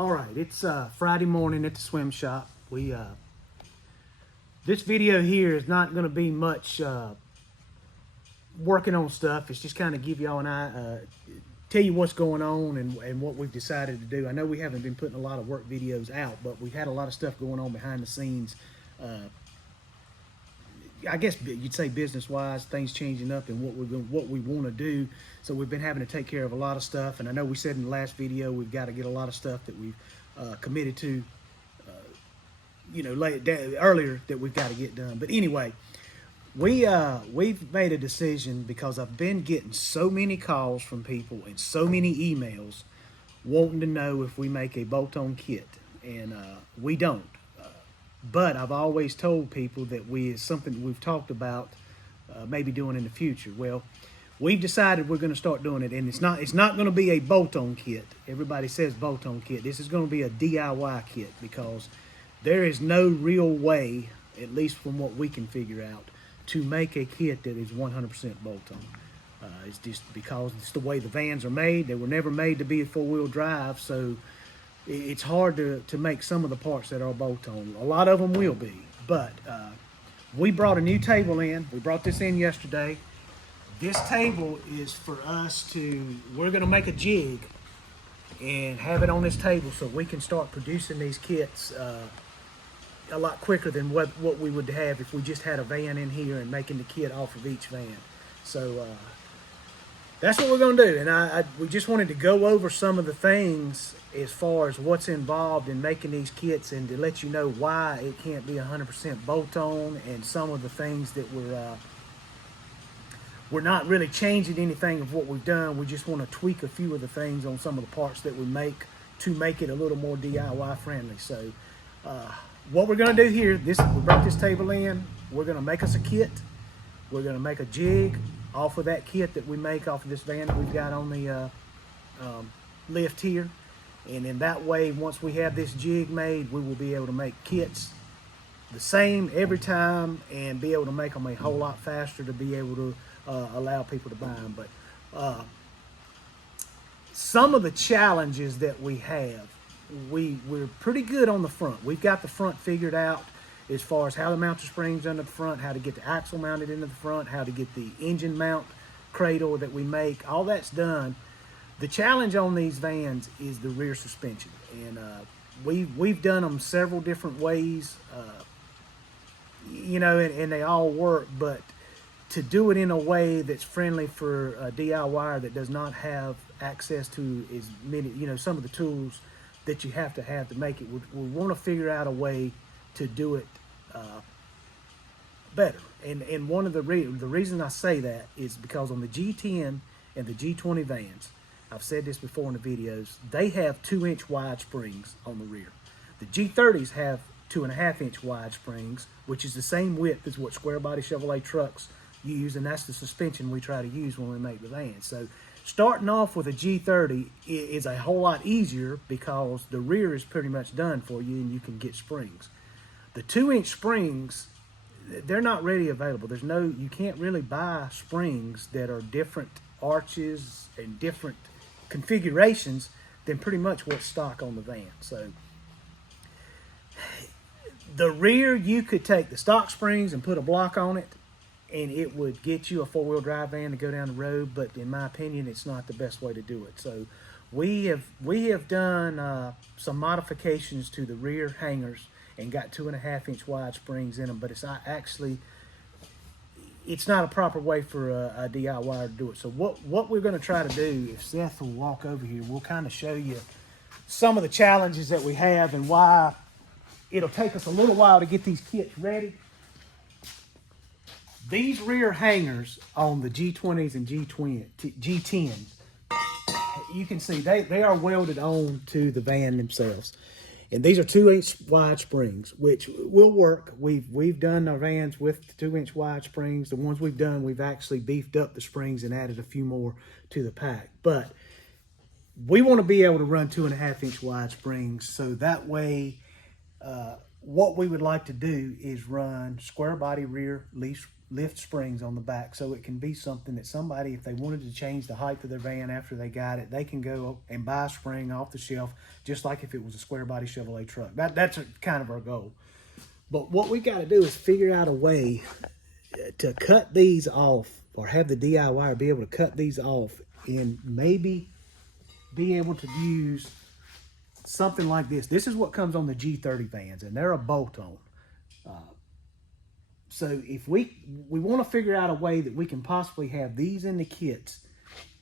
All right, it's Friday morning at the swim shop. This video here is not going to be much working on stuff. It's just kind of give y'all an tell you what's going on and what we've decided to do. I know we haven't been putting a lot of work videos out, but we've had a lot of stuff going on behind the scenes. I guess you'd say business-wise, things changing up and what we want to do. So we've been having to take care of a lot of stuff. And I know we said in the last video we've got to get a lot of stuff that we've committed to, earlier that we've got to get done. But anyway, we've made a decision because I've been getting so many calls from people and so many emails wanting to know if we make a bolt-on kit, and we don't. But I've always told people that it's something we've talked about maybe doing in the future. Well, we've decided we're going to start doing it, and it's not going to be a bolt-on kit. Everybody says bolt-on kit. This is going to be a DIY kit because there is no real way, at least from what we can figure out, to make a kit that is 100% bolt-on. It's just because it's the way the vans are made. They were never made to be a four-wheel drive, so it's hard to make some of the parts that are bolt-on. A lot of them will be, but we brought a new table in. We brought this in yesterday. This table is for us we're gonna make a jig and have it on this table so we can start producing these kits a lot quicker than what we would have if we just had a van in here and making the kit off of each van. So that's what we're gonna do, and we just wanted to go over some of the things as far as what's involved in making these kits and to let you know why it can't be 100% bolt-on, and some of the things that we're not really changing anything of what we've done. We just want to tweak a few of the things on some of the parts that we make to make it a little more DIY friendly. So what we're going to do here, we brought this table in. We're going to make us a kit. We're going to make a jig off of that kit that we make off of this van that we've got on the lift here. And in that way, once we have this jig made, we will be able to make kits the same every time and be able to make them a whole lot faster to be able to allow people to buy them. But some of the challenges that we have, we're pretty good on the front. We've got the front figured out as far as how to mount the springs under the front, how to get the axle mounted into the front, how to get the engine mount cradle that we make. All that's done. The challenge on these vans is the rear suspension, and we've done them several different ways, and they all work. But to do it in a way that's friendly for a DIYer that does not have access to as many, some of the tools that you have to make it, we want to figure out a way to do it better. And one of the reason I say that is because on the G10 and the G20 vans, I've said this before in the videos, they have 2-inch wide springs on the rear. The G30s have 2.5-inch wide springs, which is the same width as what square body Chevrolet trucks use, and that's the suspension we try to use when we make the van. So starting off with a G30 is a whole lot easier because the rear is pretty much done for you and you can get springs. The 2-inch springs, they're not readily available. You can't really buy springs that are different arches and different configurations than pretty much what's stock on the van. So the rear, you could take the stock springs and put a block on it and it would get you a four-wheel drive van to go down the road, but in my opinion it's not the best way to do it. So we have done some modifications to the rear hangers and got 2.5-inch wide springs in them, but it's not a proper way for a DIY to do it. So what we're going to try to do, if Seth will walk over here, we'll kind of show you some of the challenges that we have and why it'll take us a little while to get these kits ready. These rear hangers on the G20s and G10s, you can see they are welded on to the van themselves. And these are 2-inch wide springs, which will work. We've done our vans with 2-inch wide springs. The ones we've done, we've actually beefed up the springs and added a few more to the pack. But we want to be able to run 2.5-inch wide springs, so that way what we would like to do is run square body rear leaf lift springs on the back, so it can be something that somebody, if they wanted to change the height of their van after they got it, they can go and buy a spring off the shelf, just like if it was a square body Chevrolet truck. That's kind of our goal. But what we got to do is figure out a way to cut these off, or have the DIYer be able to cut these off and maybe be able to use something like this. This is what comes on the G30 vans, and they're a bolt-on. So if we want to figure out a way that we can possibly have these in the kits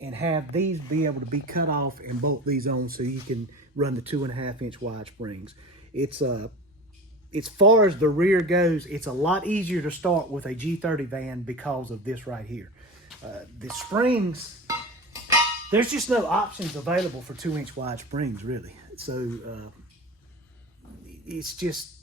and have these be able to be cut off and bolt these on, so you can run the 2.5 inch wide springs. It's as far as the rear goes, it's a lot easier to start with a G30 van because of this right here. The springs, there's just no options available for 2 inch wide springs, really. So it's just,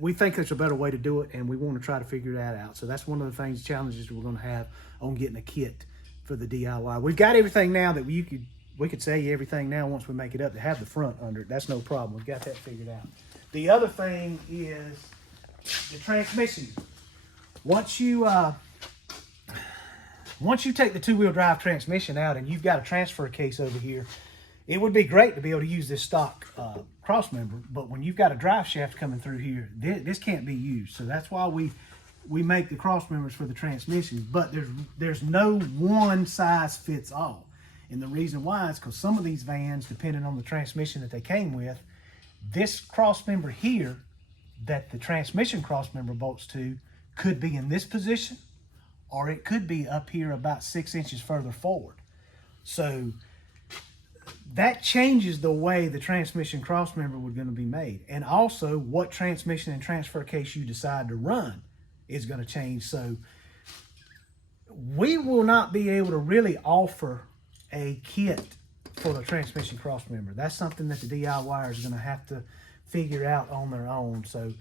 we think there's a better way to do it, and we want to try to figure that out. So that's one of the things, challenges we're going to have on getting a kit for the DIY. We've got everything now that we could sell you everything now once we make it up to have the front under it. That's no problem. We've got that figured out. The other thing is the transmission. Once you take the two-wheel drive transmission out and you've got a transfer case over here, it would be great to be able to use this stock cross member, but when you've got a drive shaft coming through here, this can't be used. So that's why we make the cross members for the transmissions, but there's no one size fits all. And the reason why is because some of these vans, depending on the transmission that they came with, this cross member here that the transmission cross member bolts to could be in this position, or it could be up here about 6 inches further forward. So that changes the way the transmission cross member was going to be made. And also what transmission and transfer case you decide to run is going to change. So we will not be able to really offer a kit for the transmission cross member. That's something that the DIYer is going to have to figure out on their own. So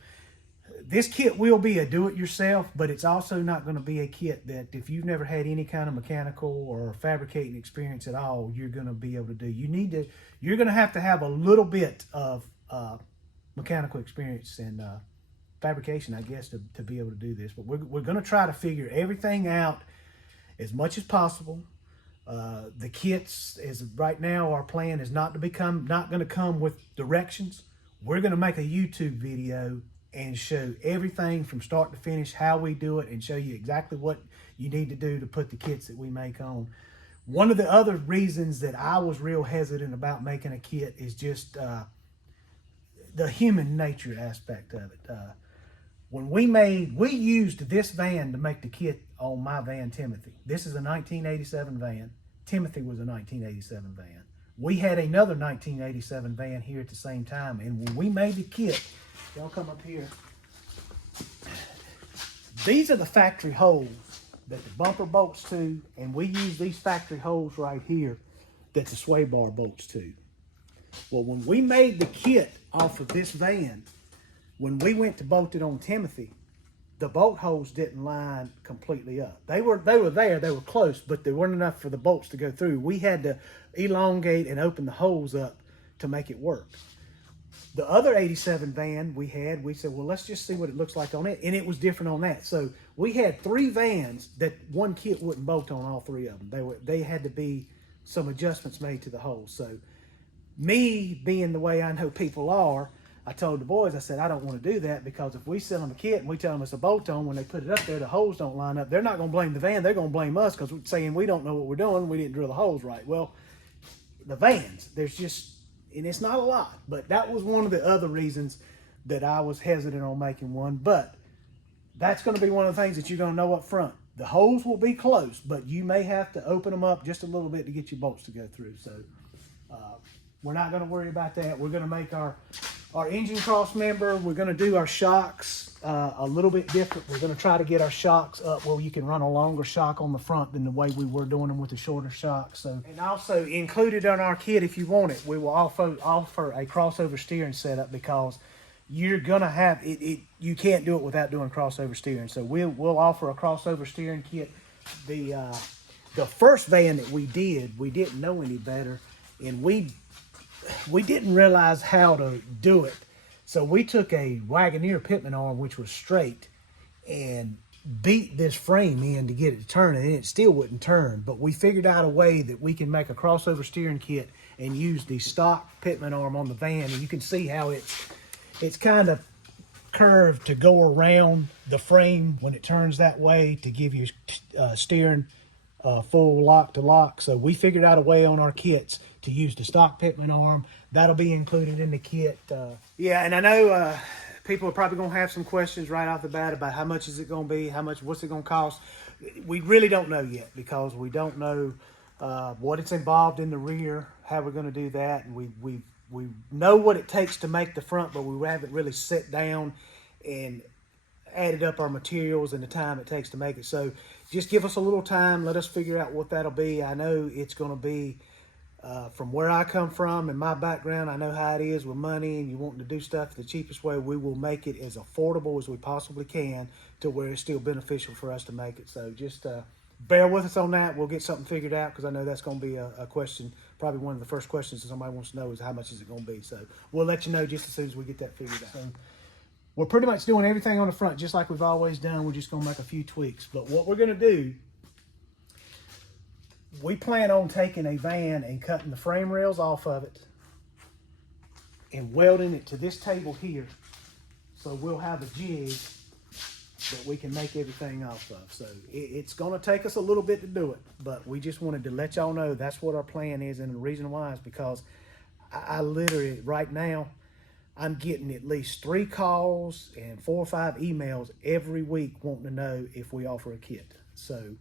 this kit will be a do-it-yourself, but it's also not going to be a kit that if you've never had any kind of mechanical or fabricating experience at all, you're going to be able to do. You're going to have a little bit of mechanical experience and fabrication, I guess, to be able to do this. But we're going to try to figure everything out as much as possible. The kits, as of right now, our plan is not going to come with directions. We're going to make a YouTube video and show everything from start to finish, how we do it, and show you exactly what you need to do to put the kits that we make on. One of the other reasons that I was real hesitant about making a kit is just the human nature aspect of it. When we used this van to make the kit on my van, Timothy. This is a 1987 van. Timothy was a 1987 van. We had another 1987 van here at the same time, and when we made the kit, y'all come up here. These are the factory holes that the bumper bolts to, and we use these factory holes right here that the sway bar bolts to. Well, when we made the kit off of this van, when we went to bolt it on Timothy, the bolt holes didn't line completely up. They were there, they were close, but there weren't enough for the bolts to go through. We had to elongate and open the holes up to make it work. The other 87 van we said, well, let's just see what it looks like on it. And it was different on that. So we had 3 vans that one kit wouldn't bolt on, all 3 of them. They had to be some adjustments made to the holes. So me being the way I know people are, I told the boys, I said, I don't want to do that, because if we sell them a kit and we tell them it's a bolt on, when they put it up there, the holes don't line up. They're not going to blame the van. They're going to blame us because we're saying we don't know what we're doing. We didn't drill the holes right. Well, the vans, there's just, and it's not a lot, but that was one of the other reasons that I was hesitant on making one. But that's going to be one of the things that you're going to know up front. The holes will be close, but you may have to open them up just a little bit to get your bolts to go through. So we're not going to worry about that. We're going to make our engine cross member. We're going to do our shocks a little bit different. We're going to try to get our shocks up where you can run a longer shock on the front than the way we were doing them with the shorter shocks. So, and also included on our kit, if you want it, we will offer a crossover steering setup, because you're going to have it. You can't do it without doing crossover steering. So we'll offer a crossover steering kit. The first van that we didn't know any better, and we didn't realize how to do it. So we took a Wagoneer pitman arm, which was straight, and beat this frame in to get it to turn, and it still wouldn't turn. But we figured out a way that we can make a crossover steering kit and use the stock pitman arm on the van, and you can see how it's kind of curved to go around the frame when it turns that way to give you steering full lock to lock. So we figured out a way on our kits to use the stock pitman arm. That'll be included in the kit. Yeah, and I know people are probably going to have some questions right off the bat about how much is it going to be, what's it going to cost. We really don't know yet because we don't know what it's involved in the rear, how we're going to do that. And we know what it takes to make the front, but we haven't really sat down and added up our materials and the time it takes to make it. So just give us a little time. Let us figure out what that'll be. I know it's going to be, from where I come from and my background, I know how it is with money and you wanting to do stuff the cheapest way. We will make it as affordable as we possibly can to where it's still beneficial for us to make it. So just bear with us on that. We'll get something figured out because I know that's going to be a question. Probably one of the first questions that somebody wants to know is how much is it going to be. So we'll let you know just as soon as we get that figured out. So we're pretty much doing everything on the front just like we've always done. We're just going to make a few tweaks. But what we're going to do, we plan on taking a van and cutting the frame rails off of it and welding it to this table here. So we'll have a jig that we can make everything off of. So it's going to take us a little bit to do it, but we just wanted to let y'all know that's what our plan is. And the reason why is because I literally, right now, I'm getting at least 3 calls and 4 or 5 emails every week wanting to know if we offer a kit. So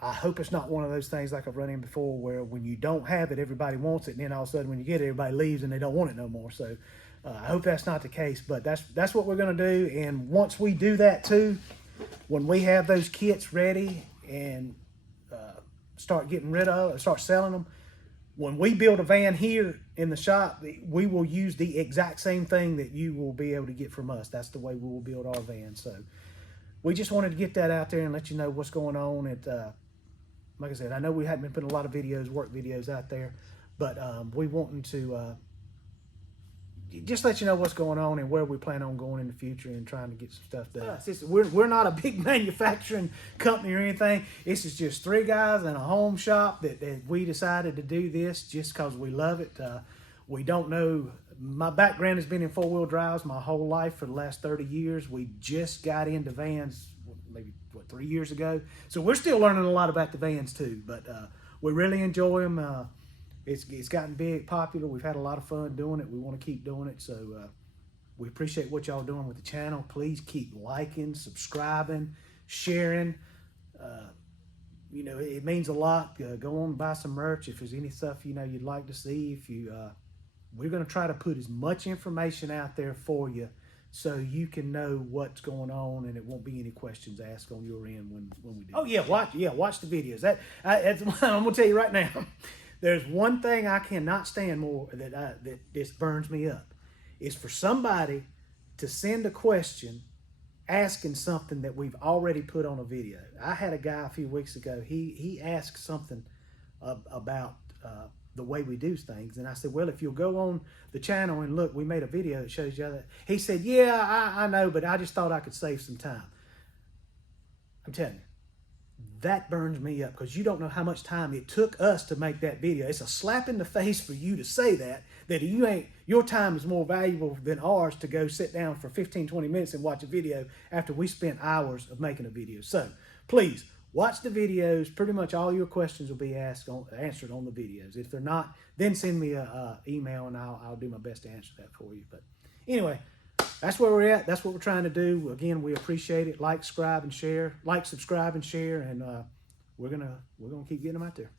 I hope it's not one of those things like I've run in before where when you don't have it, everybody wants it, and then all of a sudden when you get it, everybody leaves and they don't want it no more. So I hope that's not the case, but that's what we're going to do. And once we do that too, when we have those kits ready and start selling them, when we build a van here in the shop, we will use the exact same thing that you will be able to get from us. That's the way we will build our van. So we just wanted to get that out there and let you know what's going on. Like I said, I know we hadn't been putting a lot of videos, work videos out there, but we wanting to just let you know what's going on and where we plan on going in the future and trying to get some stuff done. We're not a big manufacturing company or anything. This is just 3 guys in a home shop that we decided to do this just because we love it. We don't know. My background has been in 4-wheel drives my whole life for the last 30 years. We just got into vans maybe 3 years ago. So we're still learning a lot about the vans too, but we really enjoy them. It's gotten big, popular. We've had a lot of fun doing it. We want to keep doing it. So we appreciate what y'all doing with the channel. Please keep liking, subscribing, sharing. You know, it means a lot. Go on and buy some merch. If there's any stuff, you know, you'd like to see, we're going to try to put as much information out there for you so you can know what's going on and it won't be any questions asked on your end when we do. Oh yeah, watch the videos. That's I'm going to tell you right now. There's one thing I cannot stand more that this burns me up, is for somebody to send a question asking something that we've already put on a video. I had a guy a few weeks ago, he asked something about the way we do things. And I said, well, if you'll go on the channel and look, we made a video that shows you that. He said, yeah, I know, but I just thought I could save some time. I'm telling you, that burns me up because you don't know how much time it took us to make that video. It's a slap in the face for you to say that your time is more valuable than ours to go sit down for 15, 20 minutes and watch a video after we spent hours of making a video. So please watch the videos. Pretty much all your questions will be answered on the videos. If they're not, then send me an email and I'll do my best to answer that for you. But anyway, that's where we're at. That's what we're trying to do. Again, we appreciate it. Like, subscribe, and share. And we're gonna keep getting them out there.